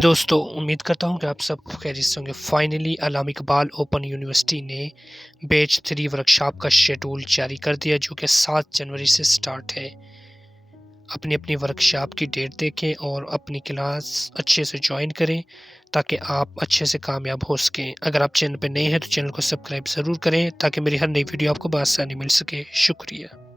दोस्तों, उम्मीद करता हूँ कि आप सब खैरियत से होंगे। फाइनली अल्लामा इकबाल ओपन यूनिवर्सिटी ने बैच 3 वर्कशॉप का शेड्यूल जारी कर दिया, जो कि 7 जनवरी से स्टार्ट है। अपनी वर्कशॉप की डेट देखें और अपनी क्लास अच्छे से ज्वाइन करें ताकि आप अच्छे से कामयाब हो सकें। अगर आप चैनल पे नए हैं तो चैनल को सब्सक्राइब ज़रूर करें ताकि मेरी हर नई वीडियो आपको बआसानी मिल सके। शुक्रिया।